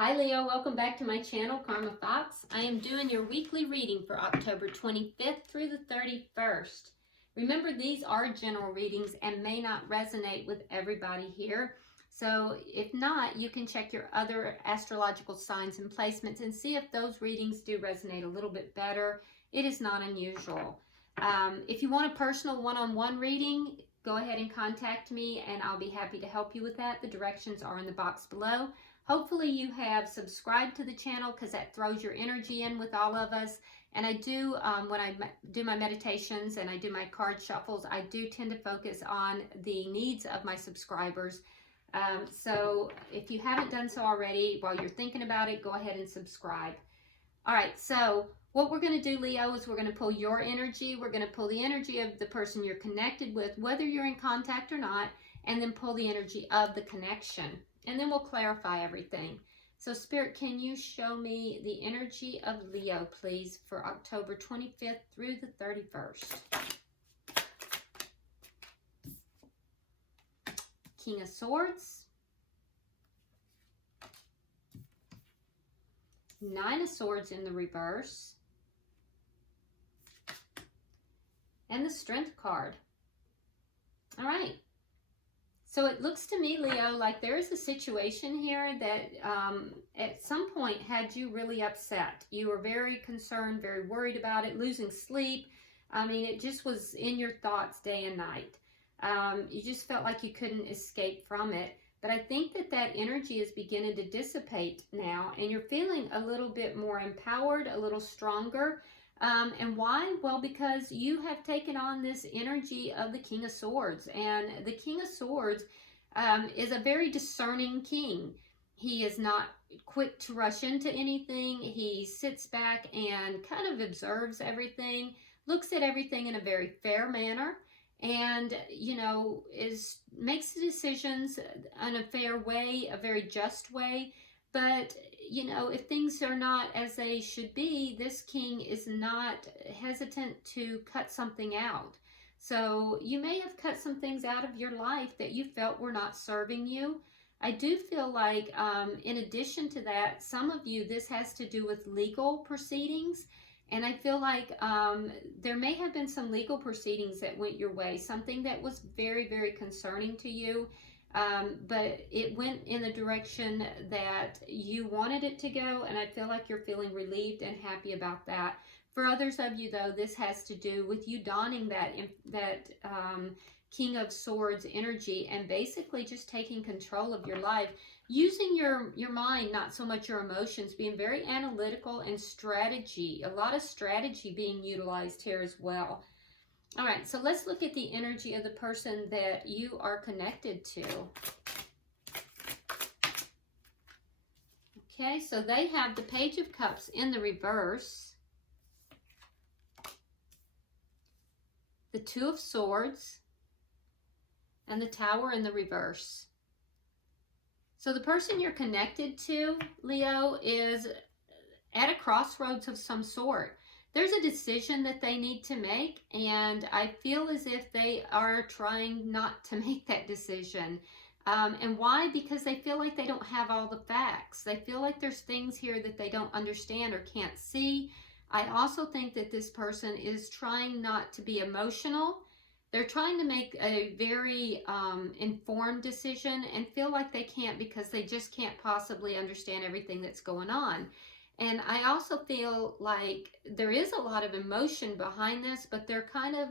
Hi Leo, welcome back to my channel, Karma Fox. I am doing your weekly reading for October 25th through the 31st. Remember, these are general readings and may not resonate with everybody here. So if not, you can check your other astrological signs and placements and see if those readings do resonate a little bit better. It is not unusual. If you want a personal one-on-one reading, go ahead and contact me and I'll be happy to help you with that. The directions are in the box below. Hopefully you have subscribed to the channel because that throws your energy in with all of us. And I do, when I do my meditations and I do my card shuffles, I do tend to focus on the needs of my subscribers. So if you haven't done so already, while you're thinking about it, go ahead and subscribe. All right, so what we're going to do, Leo, is we're going to pull your energy. We're going to pull the energy of the person you're connected with, whether you're in contact or not, and then pull the energy of the connection. And then we'll clarify everything. So Spirit, can you show me the energy of Leo, please, for October 25th through the 31st? King of Swords. Nine of Swords in the reverse. And the Strength card. All right. So it looks to me, Leo, like there is a situation here that at some point had you really upset. You were very concerned, very worried about it, losing sleep. I mean, it just was in your thoughts day and night. You just felt like you couldn't escape from it. But I think that that energy is beginning to dissipate now, and you're feeling a little bit more empowered, a little stronger. And why? Well, because you have taken on this energy of the King of Swords. And the King of Swords is a very discerning king. He is not quick to rush into anything. He sits back and kind of observes everything, looks at everything in a very fair manner, and, you know, makes decisions in a fair way, a very just way. But, you know, if things are not as they should be, this king is not hesitant to cut something out. So you may have cut some things out of your life that you felt were not serving you. I do feel like, in addition to that, some of you, this has to do with legal proceedings. And I feel like there may have been some legal proceedings that went your way, something that was very, very concerning to you. But it went in the direction that you wanted it to go, and I feel like you're feeling relieved and happy about that. For others of you, though, this has to do with you donning that King of Swords energy and basically just taking control of your life, using your mind, not so much your emotions, being very analytical and strategy, a lot of strategy being utilized here as well. All right, so let's look at the energy of the person that you are connected to. Okay, so they have the Page of Cups in the reverse, the Two of Swords, and the Tower in the reverse. So the person you're connected to, Leo, is at a crossroads of some sort. There's a decision that they need to make, and I feel as if they are trying not to make that decision. And why? Because they feel like they don't have all the facts. They feel like there's things here that they don't understand or can't see. I also think that this person is trying not to be emotional. They're trying to make a very informed decision and feel like they can't because they just can't possibly understand everything that's going on. And I also feel like there is a lot of emotion behind this, but they're kind of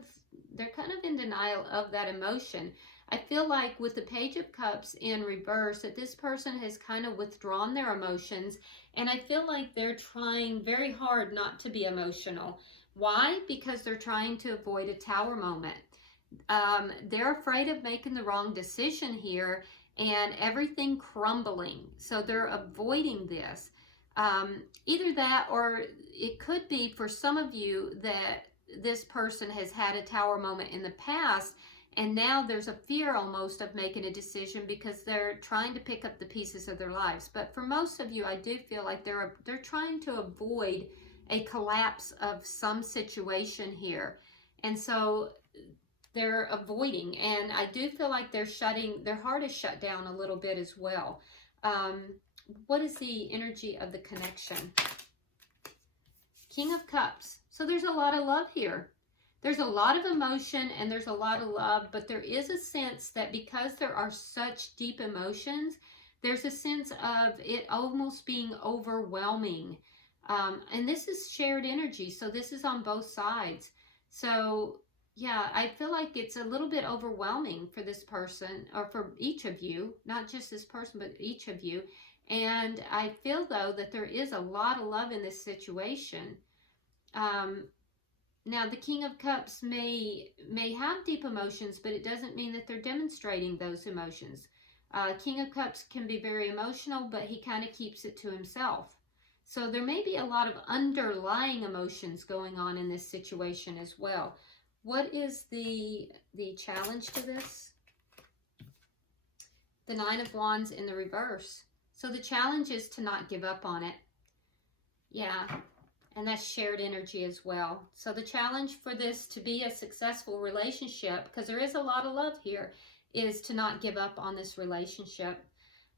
in denial of that emotion. I feel like with the Page of Cups in reverse, that this person has kind of withdrawn their emotions, and I feel like they're trying very hard not to be emotional. Why? Because they're trying to avoid a Tower moment. They're afraid of making the wrong decision here and everything crumbling. So they're avoiding this. Either that, or it could be for some of you that this person has had a Tower moment in the past, and now there's a fear almost of making a decision because they're trying to pick up the pieces of their lives. But for most of you, I do feel like they're trying to avoid a collapse of some situation here. And so they're avoiding, and I do feel like their heart is shut down a little bit as well. what is the energy of the connection? King of Cups. So there's a lot of love here. There's a lot of emotion and there's a lot of love, but there is a sense that because there are such deep emotions, there's a sense of it almost being overwhelming. And this is shared energy, so this is on both sides. So yeah, I feel like it's a little bit overwhelming for this person, or for each of you, not just this person, but each of you. And I feel, though, that there is a lot of love in this situation. Now, the King of Cups may have deep emotions, but it doesn't mean that they're demonstrating those emotions. King of Cups can be very emotional, but he kind of keeps it to himself. So there may be a lot of underlying emotions going on in this situation as well. What is the challenge to this? The Nine of Wands in the reverse. So the challenge is to not give up on it. Yeah, and that's shared energy as well. So the challenge for this to be a successful relationship, because there is a lot of love here, is to not give up on this relationship.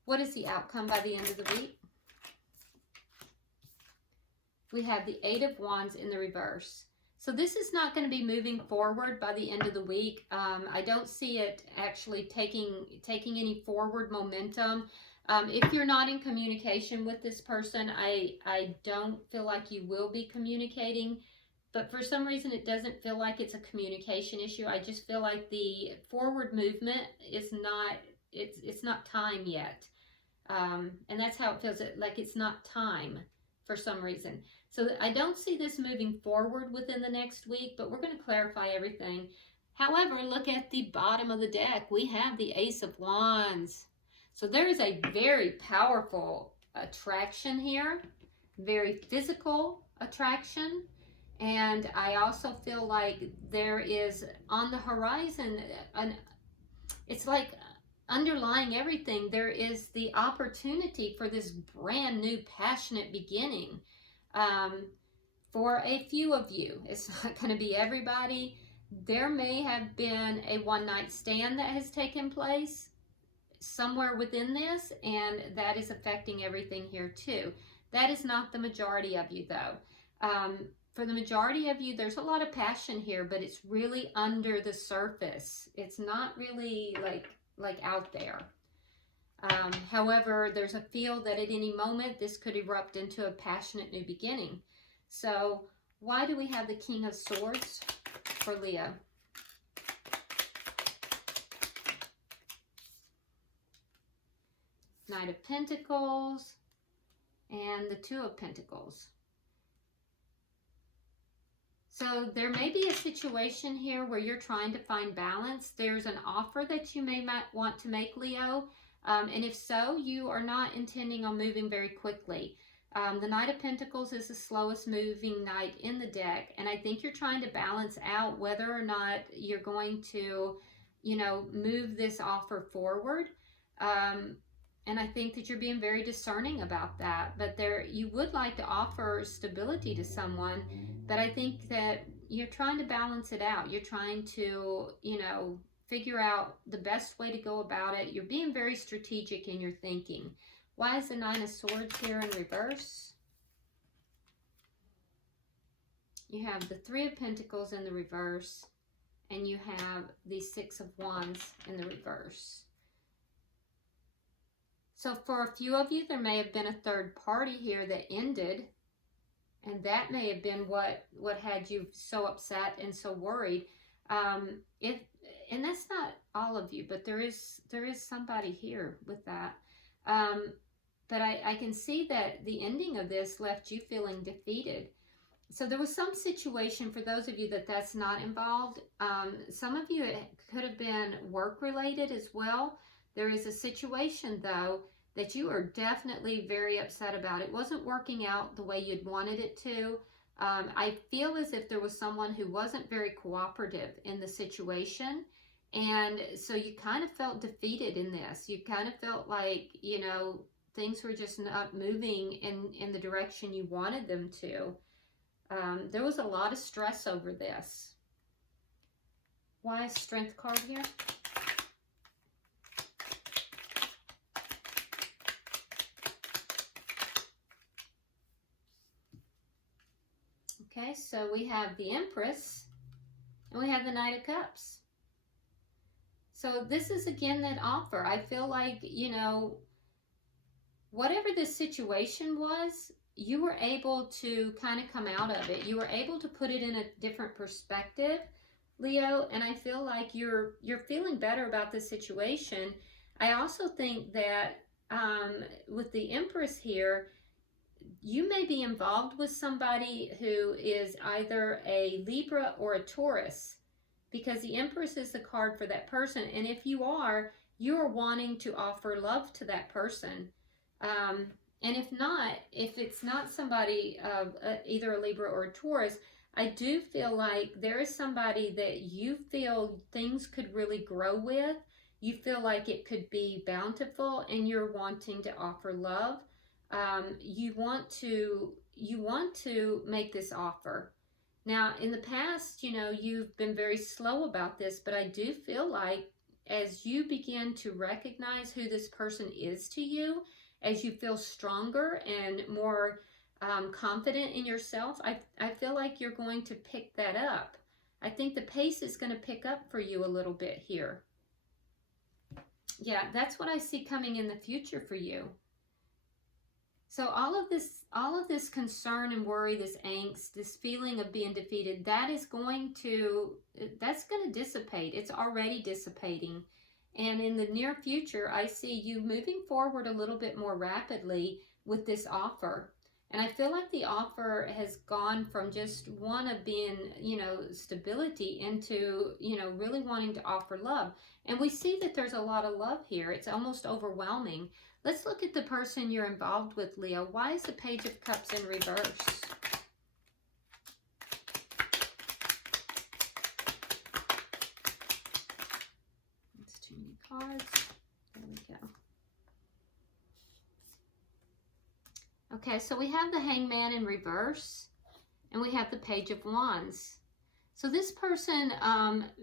What is the outcome by the end of the week? We have the Eight of Wands in the reverse. So this is not going to be moving forward by the end of the week. I don't see it actually taking any forward momentum. If you're not in communication with this person, I don't feel like you will be communicating. But for some reason, it doesn't feel like it's a communication issue. I just feel like the forward movement is not, it's not time yet. And that's how it feels, like it's not time for some reason. So I don't see this moving forward within the next week, but we're going to clarify everything. However, look at the bottom of the deck. We have the Ace of Wands. So there is a very powerful attraction here, very physical attraction. And I also feel like there is on the horizon, it's like underlying everything, there is the opportunity for this brand new passionate beginning. For a few of you, it's not going to be everybody. There may have been a one-night stand that has taken place somewhere within this, and that is affecting everything here too. That is not the majority of you, though. For the majority of you, there's a lot of passion here, but it's really under the surface. It's not really like out there. However, there's a feel that at any moment this could erupt into a passionate new beginning. So why do we have the King of Swords for Leo? Knight of Pentacles and the Two of Pentacles. So there may be a situation here where you're trying to find balance. There's an offer that you may want to make, Leo. And if so, you are not intending on moving very quickly. The Knight of Pentacles is the slowest moving knight in the deck. And I think you're trying to balance out whether or not you're going to, move this offer forward. And I think that you're being very discerning about that. But you would like to offer stability to someone. But I think that you're trying to balance it out. You're trying to, figure out the best way to go about it. You're being very strategic in your thinking. Why is the Nine of Swords here in reverse? You have the Three of Pentacles in the reverse, and you have the Six of Wands in the reverse. So for a few of you, there may have been a third party here that ended, and that may have been what had you so upset and so worried. And that's not all of you, but there is somebody here with that. But I can see that the ending of this left you feeling defeated. So there was some situation, for those of you that's not involved. Some of you, it could have been work related as well. There is a situation, though, that you are definitely very upset about. It wasn't working out the way you'd wanted it to. I feel as if there was someone who wasn't very cooperative in the situation. And so you kind of felt defeated in this. You kind of felt like, things were just not moving in the direction you wanted them to. There was a lot of stress over this. Why is Strength card here? Okay, so we have the Empress and we have the Knight of Cups. So this is again that offer. I feel like, you know, whatever this situation was, you were able to kind of come out of it. You were able to put it in a different perspective, Leo, and I feel like you're feeling better about the situation. I also think that with the Empress here, you may be involved with somebody who is either a Libra or a Taurus, because the Empress is the card for that person. And if you are wanting to offer love to that person. And if not, if it's not somebody either a Libra or a Taurus, I do feel like there is somebody that you feel things could really grow with. You feel like it could be bountiful and you're wanting to offer love. You want to make this offer. Now, in the past, you know, you've been very slow about this, but I do feel like as you begin to recognize who this person is to you, as you feel stronger and more confident in yourself, I feel like you're going to pick that up. I think the pace is going to pick up for you a little bit here. Yeah, that's what I see coming in the future for you. So all of this concern and worry, this angst, this feeling of being defeated, that's going to dissipate. It's already dissipating. And in the near future, I see you moving forward a little bit more rapidly with this offer. And I feel like the offer has gone from just one of being, you know, stability into, you know, really wanting to offer love. And we see that there's a lot of love here. It's almost overwhelming. Let's look at the person you're involved with, Leo. Why is the Page of Cups in reverse? That's too many cards. There we go. Okay, so we have the Hangman in reverse, and we have the Page of Wands. So this person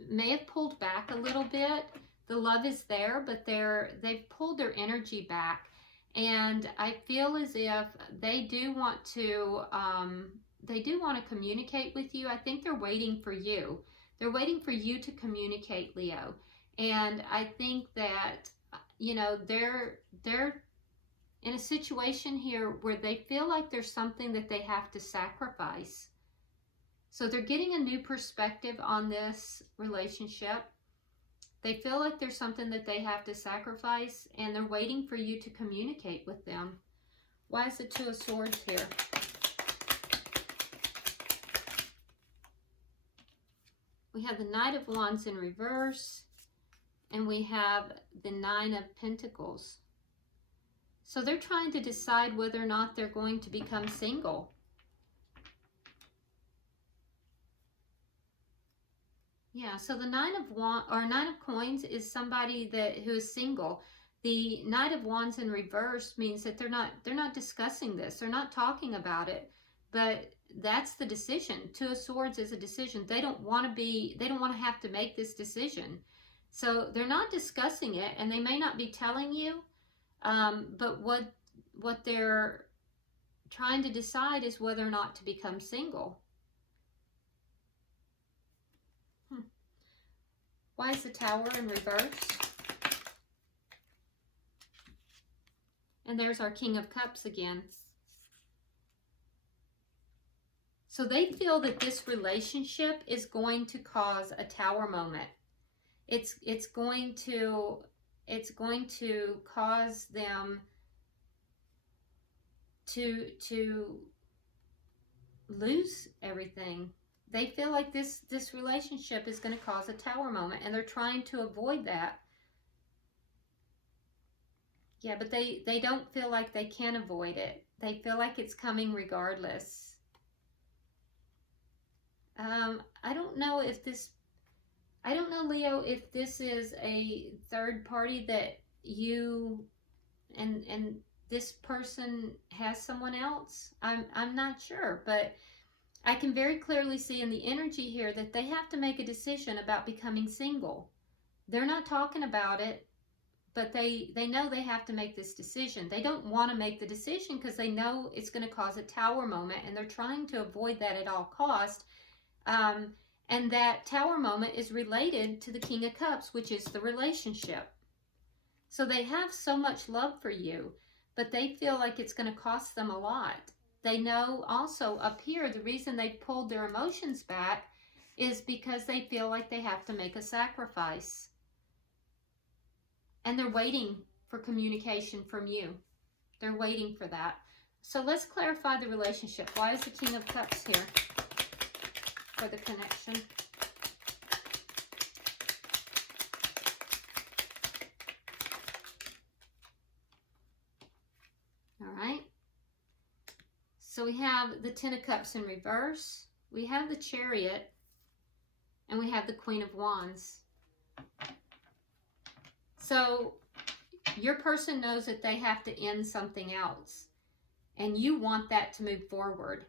may have pulled back a little bit. The love is there, but they've pulled their energy back. And I feel as if they do want to communicate with you. I think they're waiting for you. They're waiting for you to communicate, Leo. And I think that, you know, they're in a situation here where they feel like there's something that they have to sacrifice. So they're getting a new perspective on this relationship. They feel like there's something that they have to sacrifice, and they're waiting for you to communicate with them. Why is the Two of Swords here? We have the Knight of Wands in reverse, and we have the Nine of Pentacles. So they're trying to decide whether or not they're going to become single. Yeah, so the Nine of Coins is somebody who is single. The Knight of Wands in reverse means that they're not discussing this. They're not talking about it. But that's the decision. Two of Swords is a decision. They don't want to have to make this decision. So they're not discussing it, and they may not be telling you. But what they're trying to decide is whether or not to become single. Why is the Tower in reverse? And there's our King of Cups again. So they feel that this relationship is going to cause a Tower moment. It's going to cause them to lose everything. They feel like this relationship is going to cause a Tower moment, and they're trying to avoid that. Yeah, but they don't feel like they can avoid it. They feel like it's coming regardless. I don't know, Leo, if this is a third party that you and this person has someone else. I'm not sure, but I can very clearly see in the energy here that they have to make a decision about becoming single. They're not talking about it, but they know they have to make this decision. They don't want to make the decision because they know it's going to cause a Tower moment, and they're trying to avoid that at all cost. And that Tower moment is related to the King of Cups, which is the relationship. So they have so much love for you, but they feel like it's going to cost them a lot. They know also up here, the reason they pulled their emotions back is because they feel like they have to make a sacrifice. And they're waiting for communication from you. They're waiting for that. So let's clarify the relationship. Why is the King of Cups here for the connection? All right. So we have the Ten of Cups in reverse. We have the Chariot. And we have the Queen of Wands. So your person knows that they have to end something else. And you want that to move forward.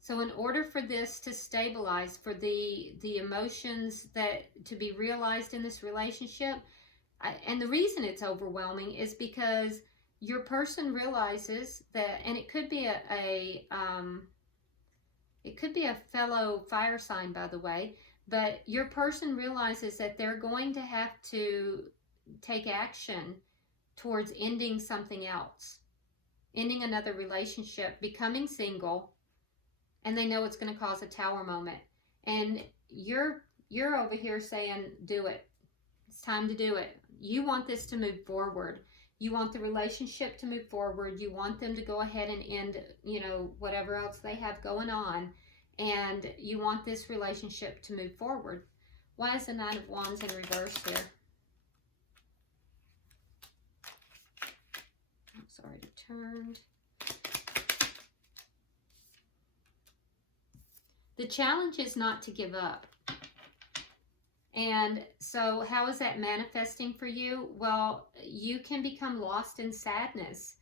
So in order for this to stabilize, for the emotions that to be realized in this relationship, and the reason it's overwhelming is because your person realizes that, and it could be it could be a fellow fire sign, by the way, but your person realizes that they're going to have to take action towards ending something else, ending another relationship, becoming single, and they know it's going to cause a Tower moment. And you're over here saying, do it. It's time to do it. You want this to move forward. You want the relationship to move forward. You want them to go ahead and end, you know, whatever else they have going on. And you want this relationship to move forward. Why is the Nine of Wands in reverse here? I'm sorry, it turned. The challenge is not to give up. And so how is that manifesting for you? Well, you can become lost in sadness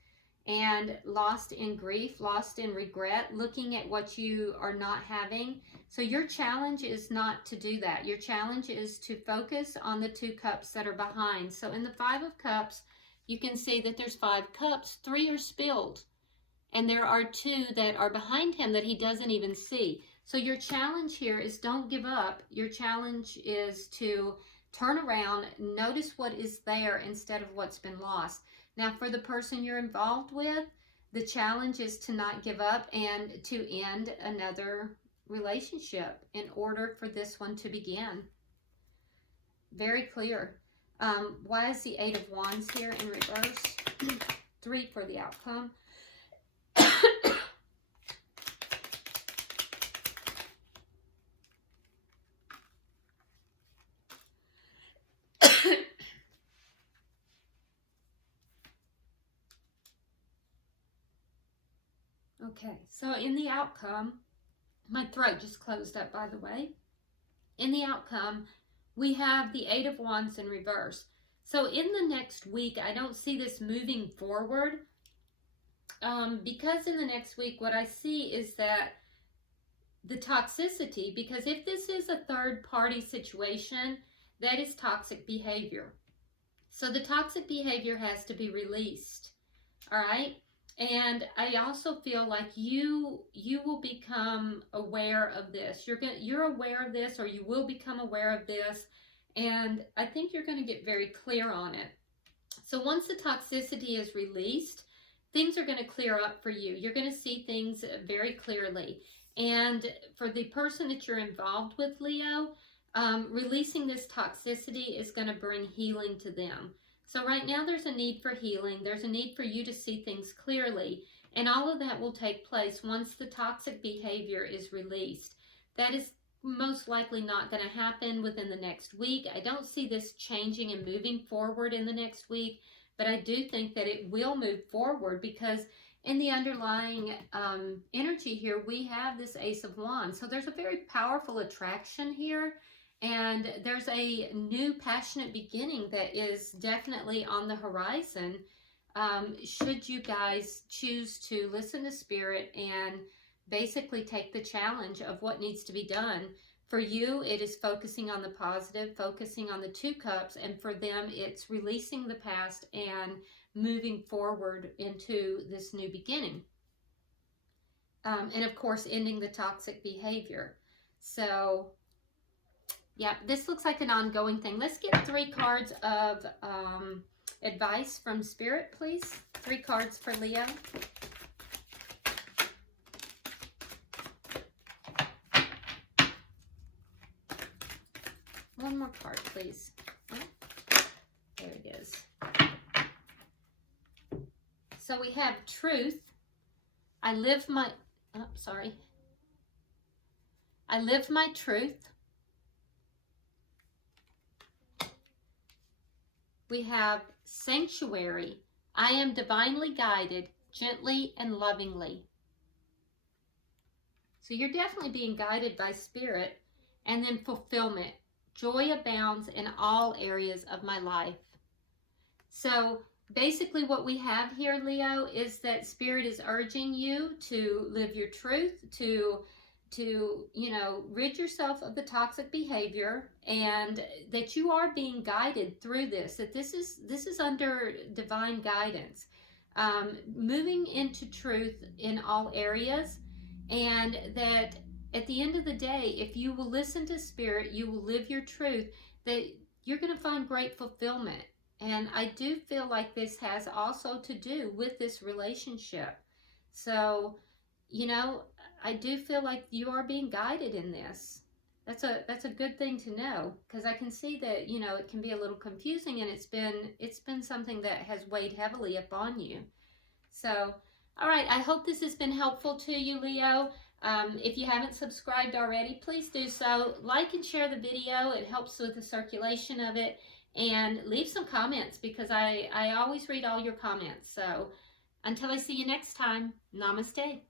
and lost in grief, lost in regret, looking at what you are not having. So your challenge is not to do that. Your challenge is to focus on the two cups that are behind. So in the Five of Cups, you can see that there's 5 cups, 3 are spilled, and there are 2 that are behind him that he doesn't even see. So your challenge here is don't give up. Your challenge is to turn around, notice what is there instead of what's been lost. Now, for the person you're involved with, the challenge is to not give up and to end another relationship in order for this one to begin. Very clear. Why is the Eight of Wands here in reverse? 3 for the outcome. Okay, so in the outcome, my throat just closed up, by the way. In the outcome, we have the Eight of Wands in reverse. So in the next week, I don't see this moving forward because in the next week, what I see is that the toxicity, because if this is a third-party situation, that is toxic behavior. So the toxic behavior has to be released, all right? And I also feel like you will become aware of this. You're aware of this, or you will become aware of this, and I think you're going to get very clear on it. So once the toxicity is released, things are going to clear up for you. You're going to see things very clearly. And for the person that you're involved with, Leo, releasing this toxicity is going to bring healing to them. So right now there's a need for healing. There's a need for you to see things clearly. And all of that will take place once the toxic behavior is released. That is most likely not going to happen within the next week. I don't see this changing and moving forward in the next week, but I do think that it will move forward because in the underlying energy here, we have this Ace of Wands. So there's a very powerful attraction here. And there's a new passionate beginning that is definitely on the horizon. Should you guys choose to listen to Spirit and basically take the challenge of what needs to be done For you, it is focusing on the positive, focusing on the 2 cups, and for them, it's releasing the past and moving forward into this new beginning. And of course, ending the toxic behavior. So, yeah, this looks like an ongoing thing. Let's get 3 cards of advice from Spirit, please. 3 cards for Leo. One more card, please. Oh, there it is. So we have truth. I live my truth. We have sanctuary. I am divinely guided, gently and lovingly. So you're definitely being guided by Spirit. And then fulfillment. Joy abounds in all areas of my life. So basically what we have here, Leo, is that Spirit is urging you to live your truth, to rid yourself of the toxic behavior, and that you are being guided through this, that this is under divine guidance. Moving into truth in all areas, and that at the end of the day, if you will listen to Spirit, you will live your truth, that you're going to find great fulfillment. And I do feel like this has also to do with this relationship. So, I do feel like you are being guided in this. That's a good thing to know, because I can see that, it can be a little confusing, and it's been something that has weighed heavily upon you. So, all right, I hope this has been helpful to you, Leo. If you haven't subscribed already, please do so. Like and share the video. It helps with the circulation of it. And leave some comments, because I always read all your comments. So until I see you next time, namaste.